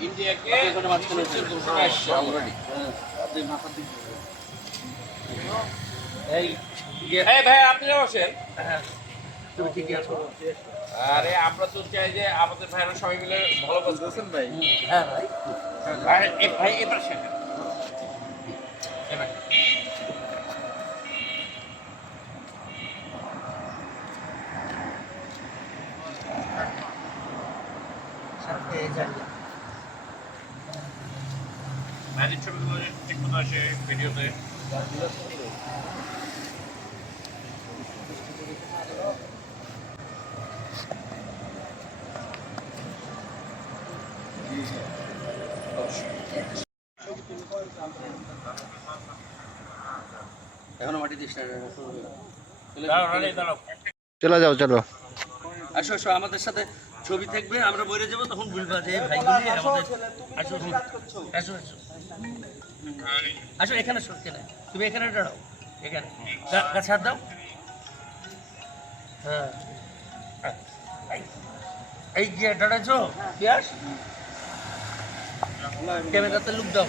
ইন্ডিয়াকে। এই ভাই আপনিও বসেন। হ্যাঁ, তুমি ঠিকই আছো আরে আমরা তো চাই যে আমাদের ভাইরা সবাই মিলে ভালো কাজ করছেন ভাই। হ্যাঁ ভাই। ভাই এ- ভাই এবার জানি ম্যাজিক ছবিগুলো ঠিক মতো আসে ভিডিওতে এখনও মাটি দিস চলে যাও চলো আসো আসো আমাদের সাথে ছবি থাকবে আমরা বইরে যাব তখন বলবা যে ভাইগুলি আমাদের আসো। আসো আসো। আসো, এখানে সত্যি না তুমি এখানে দাঁড়াও। এখানে। গাছে হাত দাও। হ্যাঁ। এই- যে দাঁড়াইছো, পিয়াস? ক্যামেরাতে লুক দাও।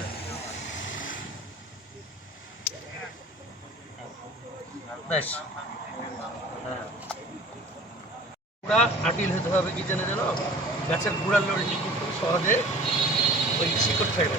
বেশ। হ্যাঁ। আটিল হতে হবে, কি জানে জানো গাছের গুড়ার লড়ে কিন্তু সহজে ওই শিকড় ছাড়বে